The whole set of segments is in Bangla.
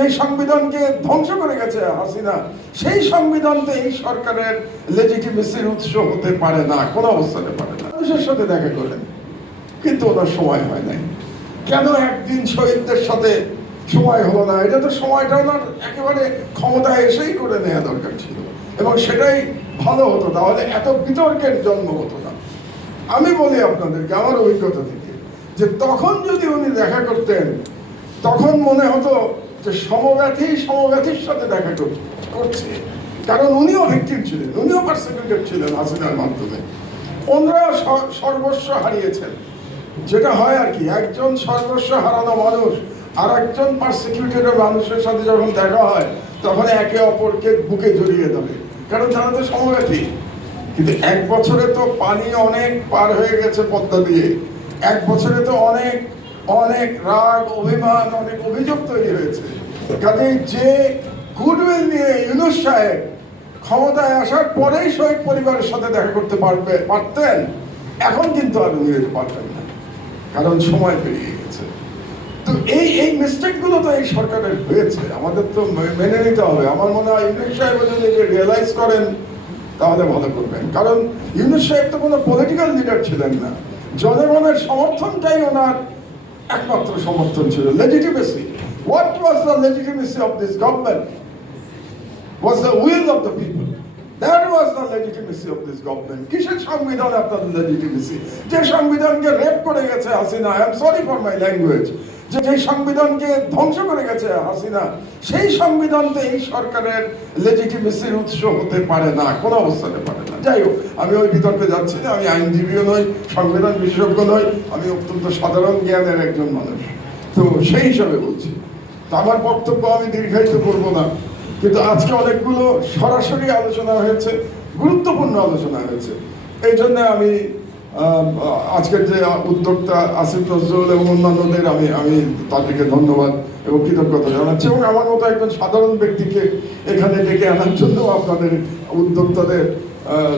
যে সংবিধানকে ধ্বংস করে গেছে হাসিনা, সেই সংবিধান তো এই সরকারের লেজিটিমেসির উৎস হতে পারে না, কোনো অবস্থাতে পারে না। মানুষের সাথে দেখা করেন, কিন্তু ওনার সময় হয় নাই। কেন একদিন শহীদদের সাথে সময় হলো না? এটা তো সময়টা ওনার একেবারে ক্ষমতায় এসেই করে নেওয়া দরকার ছিল, এবং সেটাই ভালো হতো, তাহলে এত বিতর্কের জন্ম হতো না। আমি বলি আপনাদেরকে আমার অভিজ্ঞতা থেকে, যে তখন যদি উনি দেখা করতেন, তখন মনে হতো যে সমব্যথীর সাথে দেখা করছে, কারণ উনিও ভিকটিম ছিলেন, উনিও পারসিকিউটেড ছিলেন হাসিনার মাধ্যমে। ওনারা সর্বস্ব হারিয়েছেন। যেটা হয় আর কি, একজন সর্বস্ব হারানো মানুষ আর একজন পারসিকিউটেড মানুষের সাথে যখন দেখা হয়, তখন একে অপরকে বুকে জড়িয়ে ধরে, কারণ তারা তো সমব্যথী। কিন্তু এক বছরে তো পানি অনেক পার হয়ে গেছে পদ্মা দিয়ে, এক বছরে তো অনেক অনেক রাগ, অভিমান, অনেক অভিযোগ তৈরি হয়েছে। কাজে যে গুডউইল নিয়ে ইউনূস সাহেব ক্ষমতায় আসার পরেই শহীদ পরিবারের সাথে দেখা করতে পারতেন, এখন কিন্তু আর উনি পারতেন না, কারণ সময় পেরিয়ে গেছে। তো এই মিস্টেকগুলো তো এই সরকারের হয়েছে, আমাদের তো মেনে নিতে হবে। আমার মনে হয় ইউনূস সাহেব যদি রিয়েলাইজ করেন তাহলে ভালো করবেন, কারণ ইউনূস সাহেব তো কোনো পলিটিক্যাল লিডার ছিলেন না, জনগণের সমর্থনটাই ওনার একমাত্র সমর্থন ছিল, legitimacy. What was the legitimacy of this government? Was the will of the people. That was the legitimacy of this government. কিসের সংবিধান আপনার লেজিটিমেসি? যে সংবিধানকে রেপ করে গেছে Hasina, I am sorry for my language, যে সংবিধানকে ধ্বংস করে গেছে হাসিনা, সেই সংবিধান তো এই সরকারের লেজিটিমেসির উৎস হতে পারে না, কোনো অবস্থাতে পারে না। যাই হোক, আমি ওই বিতর্কে যাচ্ছি না, আমি আইনজীবীও নই, সংবিধান বিশেষজ্ঞ নই, আমি অত্যন্ত সাধারণ জ্ঞানের একজন মানুষ, তো সেই হিসাবে বলছি। তো আমার বক্তব্য আমি দীর্ঘায়িত করব না, কিন্তু আজকে অনেকগুলো সরাসরি আলোচনা হয়েছে, গুরুত্বপূর্ণ আলোচনা হয়েছে। এই জন্য আমি আজকের যে উদ্যোক্তা আসিফ নজরুল এবং অন্যান্যদের আমি তাদেরকে ধন্যবাদ এবং কৃতজ্ঞতা জানাচ্ছি, এবং আমার মতো একজন সাধারণ ব্যক্তিকে এখানে ডেকে আনার জন্য আপনাদের উদ্যোক্তাদের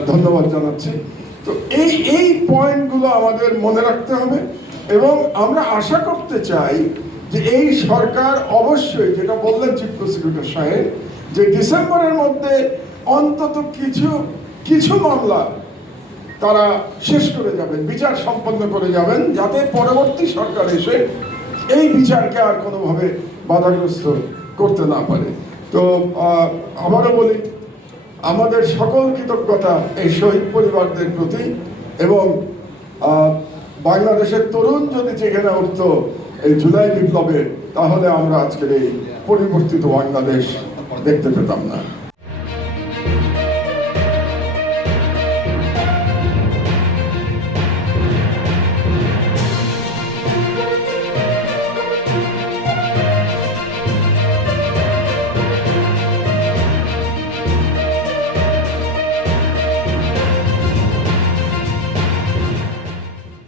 ধন্যবাদ জানাচ্ছি। তো এই পয়েন্টগুলো আমাদের মনে রাখতে হবে, এবং আমরা আশা করতে চাই যে এই সরকার অবশ্যই, যেটা বললেন চিফ প্রসিকিউটর সাহেব, যে ডিসেম্বরের মধ্যে অন্তত কিছু মামলা তারা শেষ করে যাবেন, বিচার সম্পন্ন করে যাবেন, যাতে পরবর্তী সরকার এসে এই বিচারকে আর কোনোভাবে বাধাগ্রস্ত করতে না পারে। তো আবারও বলি, আমাদের সকল কৃতজ্ঞতা এই শহীদ পরিবারদের প্রতি, এবং বাংলাদেশের তরুণ যদি জেগে না উঠত এই জুলাই বিপ্লবে, তাহলে আমরা আজকের এই পরিবর্তিত বাংলাদেশ দেখতে পেতাম না।